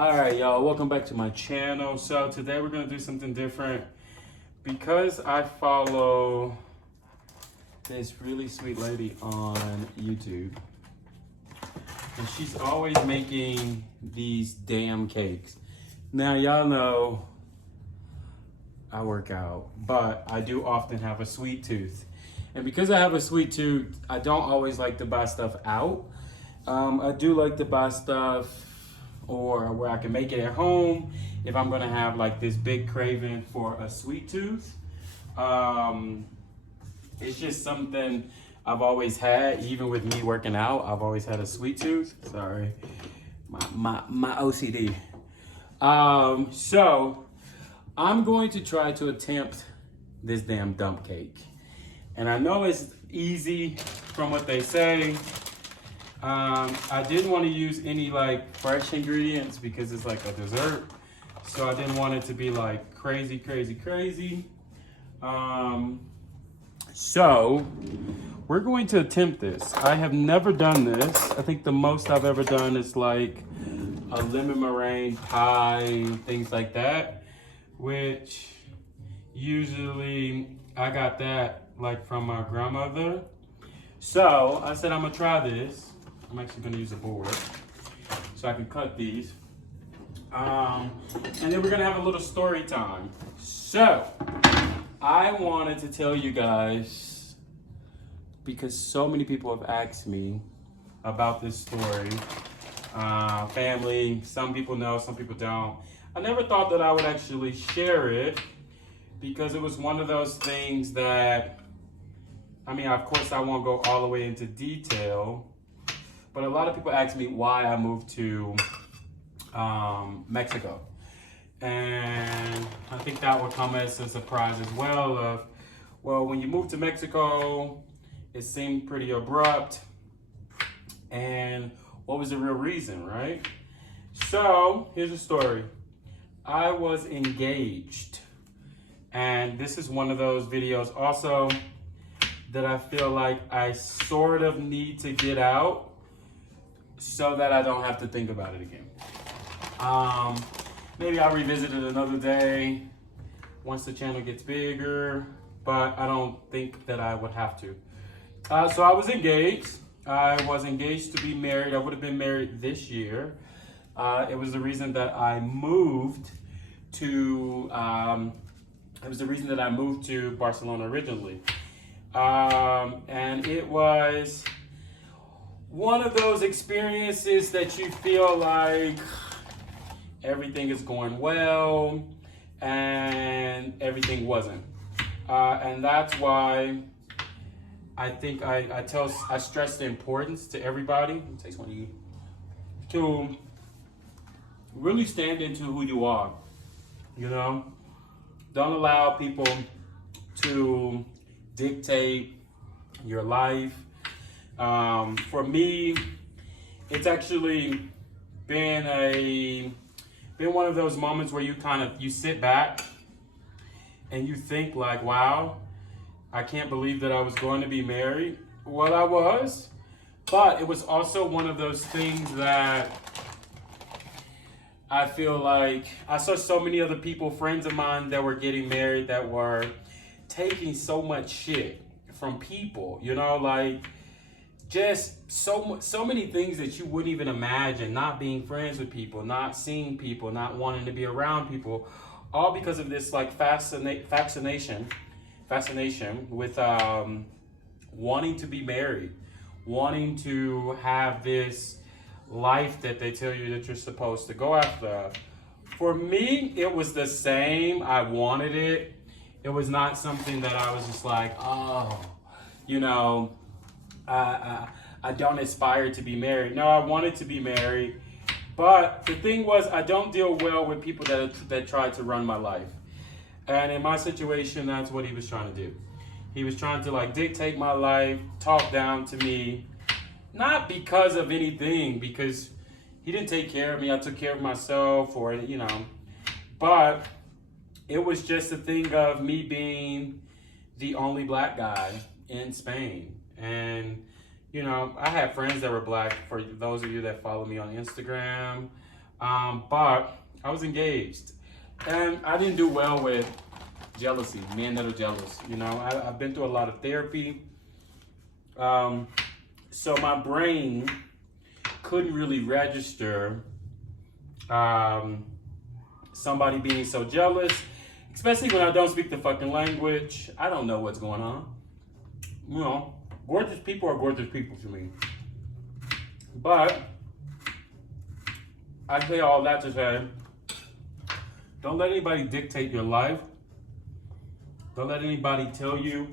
All right, y'all, welcome back to my channel. So today we're gonna do something different because I follow this really sweet lady on YouTube, and she's always making these damn cakes. Now, y'all know I work out, but I do often have a sweet tooth. And because I have a sweet tooth, I don't always like to buy stuff out. I do like to buy stuff or where I can make it at home if I'm gonna have like this big craving for a sweet tooth. It's just something I've always had, even with me working out. I've always had a sweet tooth. Sorry, my OCD. So I'm going to try to attempt this damn dump cake. And I know it's easy from what they say. I didn't want to use any like fresh ingredients because it's like a dessert. So I didn't want it to be like crazy. So we're going to attempt this. I have never done this. I think the most I've ever done is like a lemon meringue pie, things like that, which usually I got that like from my grandmother. So I said I'm gonna try this. I'm actually gonna use a board so I can cut these. And then we're gonna have a little story time. So I wanted to tell you guys, because so many people have asked me about this story. Family, some people know, some people don't. I never thought that I would actually share it because it was one of those things that, I mean, of course I won't go all the way into detail, but a lot of people ask me why I moved to Mexico. And I think that would come as a surprise as well. Well, when you move to Mexico, it seemed pretty abrupt. And what was the real reason, right? So here's the story. I was engaged. And this is one of those videos also that I feel like I sort of need to get out so that I don't have to think about it again. Maybe I'll revisit it another day once the channel gets bigger, but I don't think that I would have to. So I was engaged. I was engaged to be married. I would have been married this year. It was the reason that I moved to, Barcelona originally. And it was one of those experiences that you feel like everything is going well and everything wasn't. And that's why I think I stress the importance to everybody, takes one of you, to really stand into who you are, you know? Don't allow people to dictate your life. For me, it's actually been one of those moments where you sit back and you think like, wow, I can't believe that I was going to be married. Well, I was, but it was also one of those things that I feel like I saw so many other people, friends of mine that were getting married, that were taking so much shit from people, you know, like just so many things that you wouldn't even imagine, not being friends with people, not seeing people, not wanting to be around people, all because of this like fascination with wanting to be married, wanting to have this life that they tell you that you're supposed to go after. For me, it was the same. I wanted it. It was not something that I was just like, oh, you know, I don't aspire to be married. No, I wanted to be married. But the thing was, I don't deal well with people that try to run my life. And in my situation, that's what he was trying to do. He was trying to like dictate my life, talk down to me, not because of anything, because he didn't take care of me. I took care of myself, or, you know, but it was just a thing of me being the only black guy in Spain. And, you know, I had friends that were black, for those of you that follow me on Instagram. But I was engaged, and I didn't do well with jealousy, men that are jealous. You know, I've been through a lot of therapy. So my brain couldn't really register somebody being so jealous, especially when I don't speak the fucking language. I don't know what's going on. You know, gorgeous people are gorgeous people to me. But I say all that to say, don't let anybody dictate your life. Don't let anybody tell you,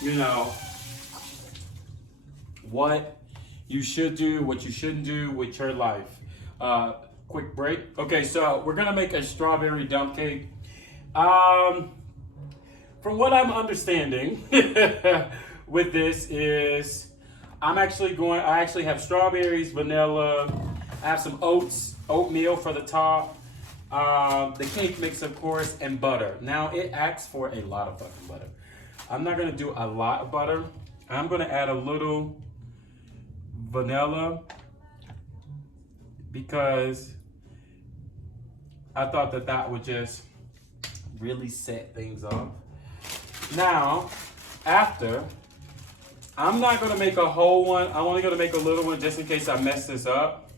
you know, what you should do, what you shouldn't do with your life. Quick break. Okay, so we're gonna make a strawberry dump cake. From what I'm understanding with this is, I actually have strawberries, vanilla, I have some oatmeal for the top, the cake mix, of course, and butter. Now, it asks for a lot of fucking butter. I'm not gonna do a lot of butter. I'm gonna add a little vanilla because I thought that would just really set things off. Now, after, I'm not gonna make a whole one. I'm only gonna make a little one just in case I mess this up.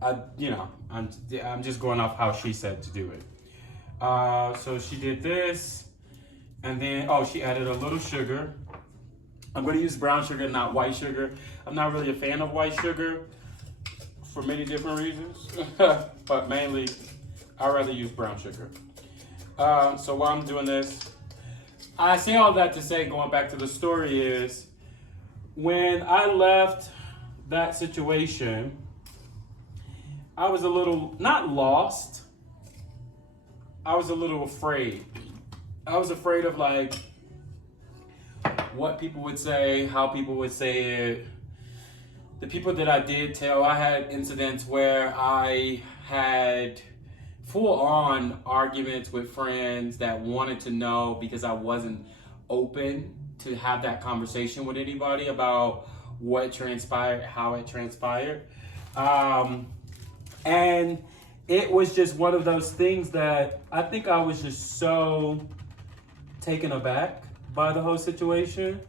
I'm just going off how she said to do it. So she did this, and then, she added a little sugar. I'm gonna use brown sugar, not white sugar. I'm not really a fan of white sugar for many different reasons, but mainly I'd rather use brown sugar. So while I'm doing this, I say all that to say, going back to the story, is when I left that situation, I was a little, not lost, I was a little afraid. I was afraid of like what people would say, how people would say it. The people that I did tell, I had incidents where I had full-on arguments with friends that wanted to know because I wasn't open to have that conversation with anybody about what transpired, how it transpired. And it was just one of those things that I think I was just so taken aback by the whole situation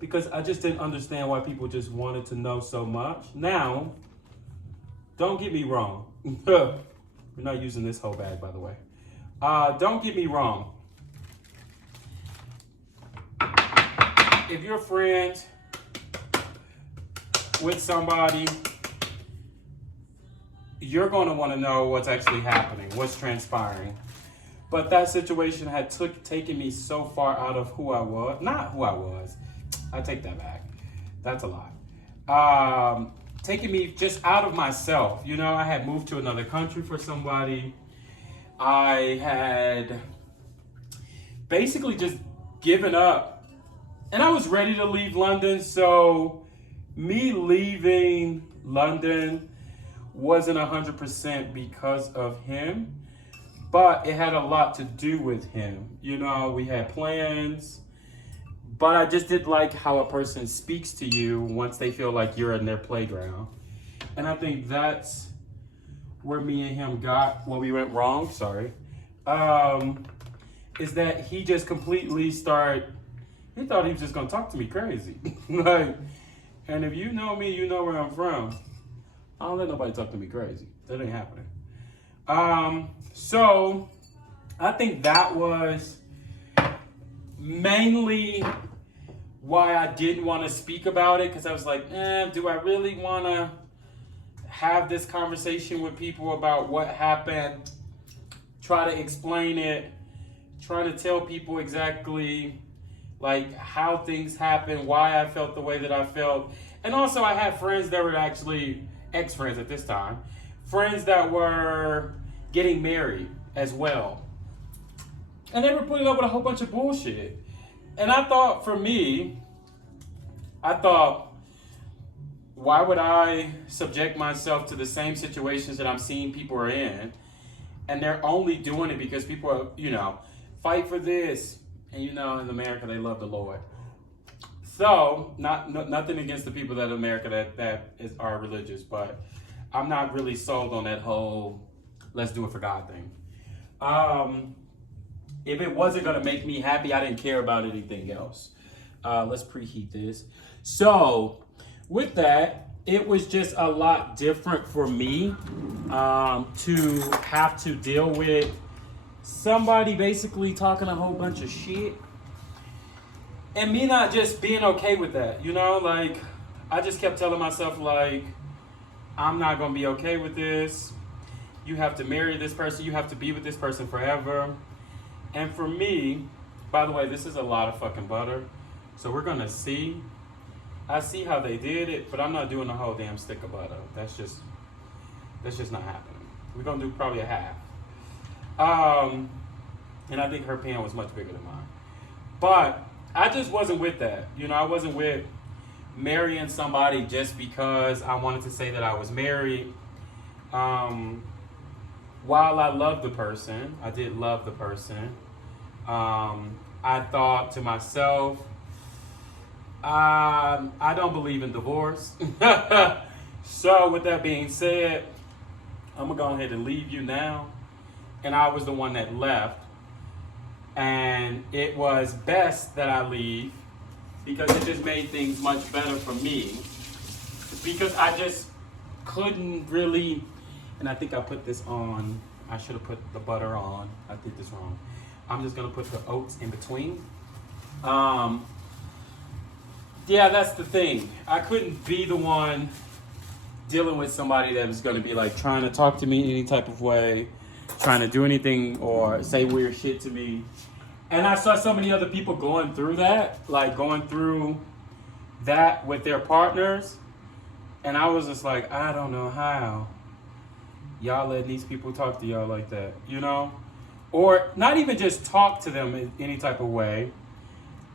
because I just didn't understand why people just wanted to know so much. Now, don't get me wrong. We're not using this whole bag, by the way. Don't get me wrong. If you're friends with somebody, you're going to want to know what's actually happening, what's transpiring. But that situation had taken me so far out of who I was. Not who I was. I take that back. That's a lie. Taking me just out of myself. You know, I had moved to another country for somebody. I had basically just given up. And I was ready to leave London. So me leaving London wasn't 100% because of him. But it had a lot to do with him. You know, we had plans. But I just didn't like how a person speaks to you once they feel like you're in their playground. And I think that's where me and him we went wrong, sorry. Is that he just completely he thought he was just gonna talk to me crazy. Like, and if you know me, you know where I'm from. I don't let nobody talk to me crazy. That ain't happening. So I think that was mainly why I didn't want to speak about it, because I was like, do I really want to have this conversation with people about what happened? Try to explain it, try to tell people exactly like how things happened, why I felt the way that I felt. And also I had friends that were actually ex-friends at this time, friends that were getting married as well. And they were putting up with a whole bunch of bullshit. And I thought, for me, why would I subject myself to the same situations that I'm seeing people are in? And they're only doing it because people are, fight for this. And in America, they love the Lord. So, nothing against the people that in America that are religious, but I'm not really sold on that whole let's do it for God thing. If it wasn't gonna make me happy, I didn't care about anything else. Let's preheat this. So with that, it was just a lot different for me to have to deal with somebody basically talking a whole bunch of shit and me not just being okay with that, you know? Like, I just kept telling myself, like, I'm not gonna be okay with this. You have to marry this person, you have to be with this person forever. And for me, by the way, this is a lot of fucking butter. So we're gonna see. I see how they did it, but I'm not doing a whole damn stick of butter. That's just not happening. We're gonna do probably a half. And I think her pan was much bigger than mine. But I just wasn't with that. You know, I wasn't with marrying somebody just because I wanted to say that I was married. While I loved the person, I did love the person. I thought to myself, I don't believe in divorce. So with that being said, I'm gonna go ahead and leave you now. And I was the one that left. And it was best that I leave because it just made things much better for me. Because I just couldn't really, and I think I put this on, I should have put the butter on. I did this wrong. I'm just gonna put the oats in between. Yeah, that's the thing. I couldn't be the one dealing with somebody that was gonna be like trying to talk to me any type of way, trying to do anything or say weird shit to me. And I saw so many other people going through that, like going through that with their partners. And I was just like, I don't know how y'all let these people talk to y'all like that, you know? Or not even just talk to them in any type of way.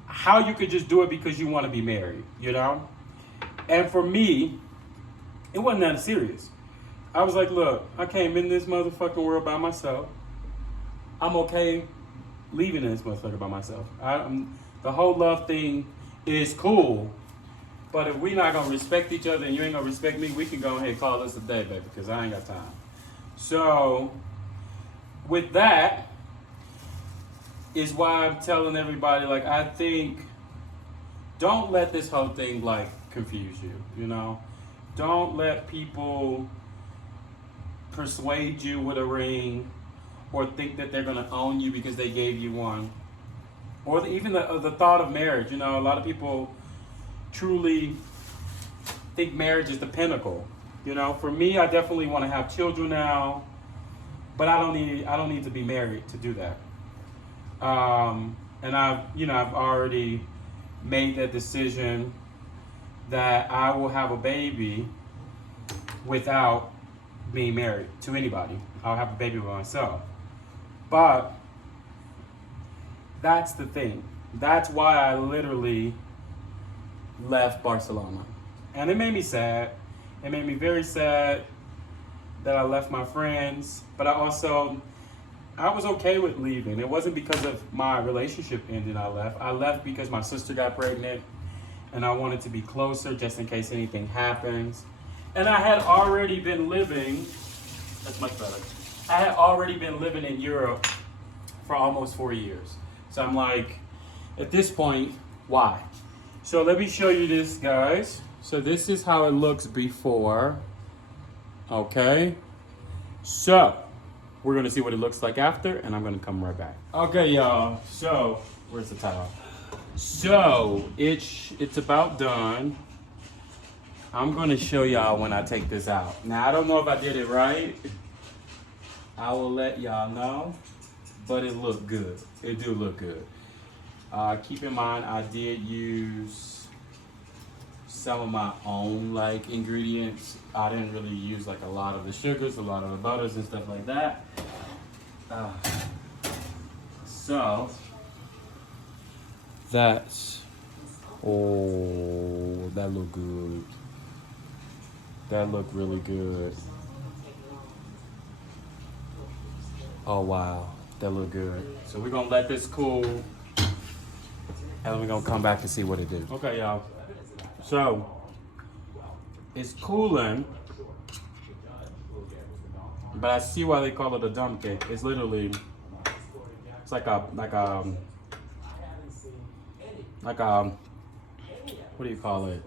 How you could just do it because you want to be married, you know? And for me, it wasn't that serious. I was like, look, I came in this motherfucking world by myself. I'm okay leaving this motherfucker by myself. The whole love thing is cool, but if we not gonna respect each other and you ain't gonna respect me, we can go ahead and call this a day, baby, because I ain't got time. So, with that, is why I'm telling everybody, like, I think, don't let this whole thing, like, confuse you, you know? Don't let people persuade you with a ring or think that they're going to own you because they gave you one. Or even the thought of marriage, you know, a lot of people truly think marriage is the pinnacle. You know, for me, I definitely want to have children now, but I don't need to be married to do that. And I've already made that decision that I will have a baby without being married to anybody. I'll have a baby by myself. But that's the thing. That's why I literally left Barcelona. And it made me sad. It made me very sad that I left my friends, but I was okay with leaving. It wasn't because of my relationship ending I left. I left because my sister got pregnant and I wanted to be closer just in case anything happens. And I had already been living, that's much better. I had already been living in Europe for almost 4 years. So I'm like, at this point, why? So let me show you this, guys. So this is how it looks before. Okay. So we're gonna see what it looks like after, and I'm gonna come right back. Okay, y'all. So where's the towel? So it's about done. I'm gonna show y'all when I take this out. Now I don't know if I did it right. I will let y'all know, but it looked good. It do look good. Keep in mind, I did use some of my own like ingredients. I didn't really use like a lot of the sugars, a lot of the butters and stuff like that. So that's, oh, that look good. That looked really good. Oh wow, that look good. So we're gonna let this cool, and then we're gonna come back and see what it did. Okay, y'all. So it's cooling, But I see why they call it a dumb cake. It's literally, it's like a, what do you call it?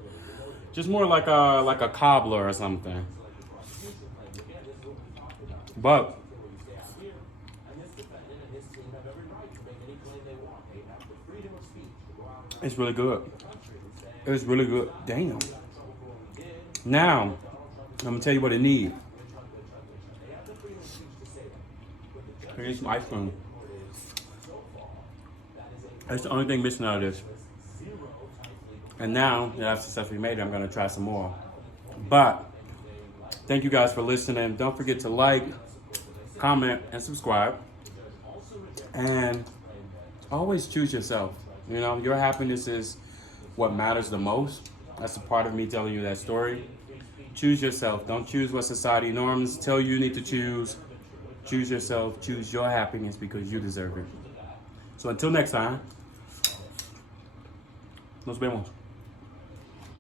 Just more like a cobbler or something. But it's really good. It's really good. Damn. Now, I'm gonna tell you what it needs. I need some ice cream. That's the only thing missing out of this. And now that I've successfully made it, I'm gonna try some more. But thank you guys for listening. Don't forget to like, comment, and subscribe. And always choose yourself. You know, your happiness is what matters the most. That's a part of me telling you that story. Choose yourself. Don't choose what society norms tell you need to choose. Choose yourself. Choose your happiness because you deserve it. So until next time, nos vemos.